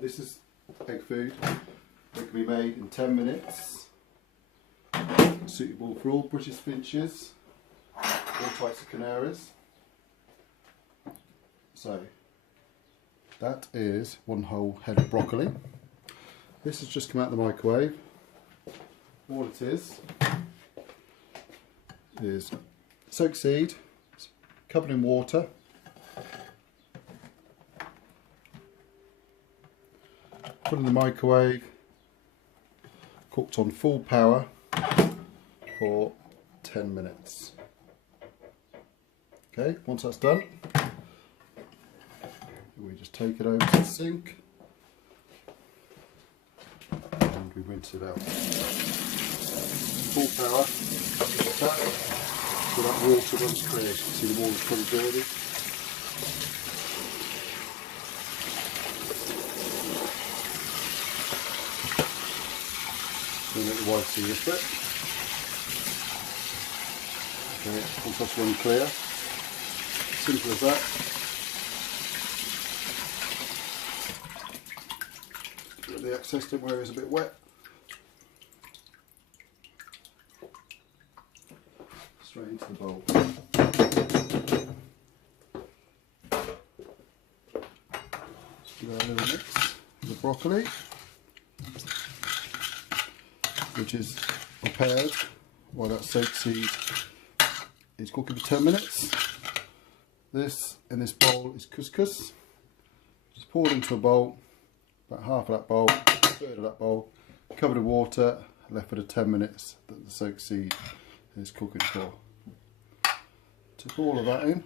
This is egg food that can be made in 10 minutes. Suitable for all British finches, all types of canaries. So that is one whole head of broccoli. This has just come out of the microwave. All it is soaked seed, covered in water. Put in the microwave, cooked on full power for 10 minutes. Okay, once that's done, we just take it over to the sink and we rinse it out. Full power, so that water runs clear. You can see the water's pretty dirty. Then let the white see this bit. Okay, once that's run clear, simple as that. Get the excess to where it's a bit wet. Straight into the bowl. Just give that a little mix with the broccoli, which is prepared while that soaked seed is cooking for 10 minutes. This in this bowl is couscous. Just poured into a bowl, about half of that bowl, a third of that bowl, covered in water, left for the 10 minutes that the soaked seed is cooking for. Took all of that in.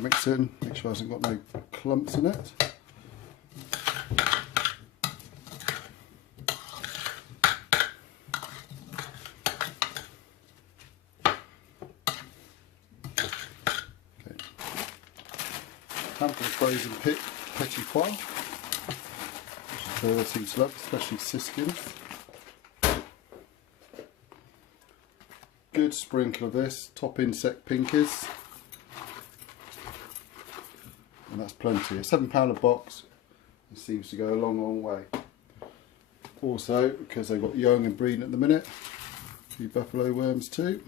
Mix in, make sure it hasn't got no clumps in it. Okay. Handful of frozen petit pois, which is seems to love, especially siskin. Good sprinkle of this, top insect pinkies. And that's plenty. A £7 a box. It seems to go a long, long way. Also, because they've got young and breeding at the minute, a few buffalo worms too.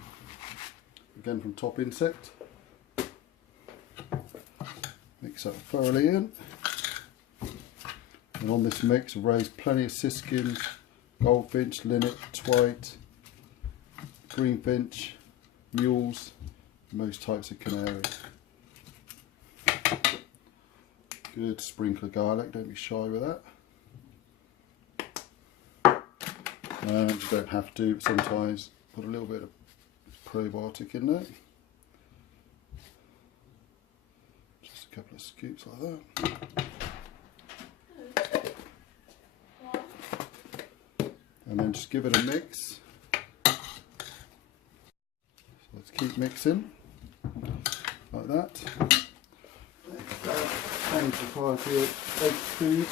Again from Top Insect. Mix that thoroughly in. And on this mix, I've raised plenty of siskins, goldfinch, linnet, twite, greenfinch, mules, most types of canary. Good sprinkle of garlic, don't be shy with that. And you don't have to, but sometimes put a little bit of probiotic in there. Just a couple of scoops like that. And then just give it a mix. So let's keep mixing like that. And prepare for your egg food.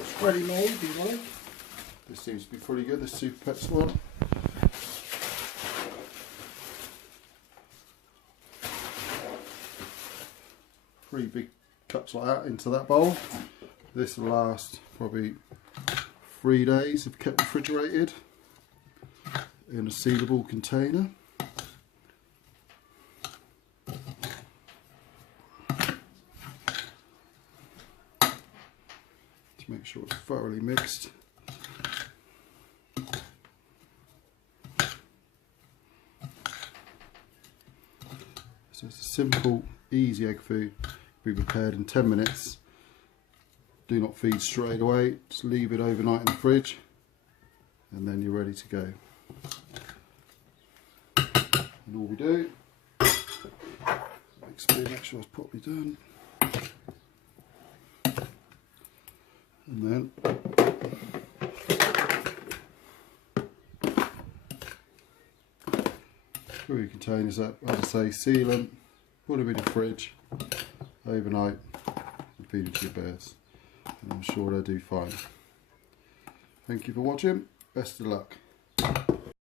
It's ready made if you like. This seems to be pretty good, this Super Pets one. 3 big cups like that into that bowl. This will last probably 3 days if kept refrigerated in a sealable container. Make sure it's thoroughly mixed. So it's a simple, easy egg food, be prepared in 10 minutes. Do not feed straight away, just leave it overnight in the fridge and then you're ready to go. And all we do, make sure it's properly done. And then fill your containers up, as I say, seal them, put them in the fridge overnight and feed them to your birds. And I'm sure they'll do fine. Thank you for watching, best of luck.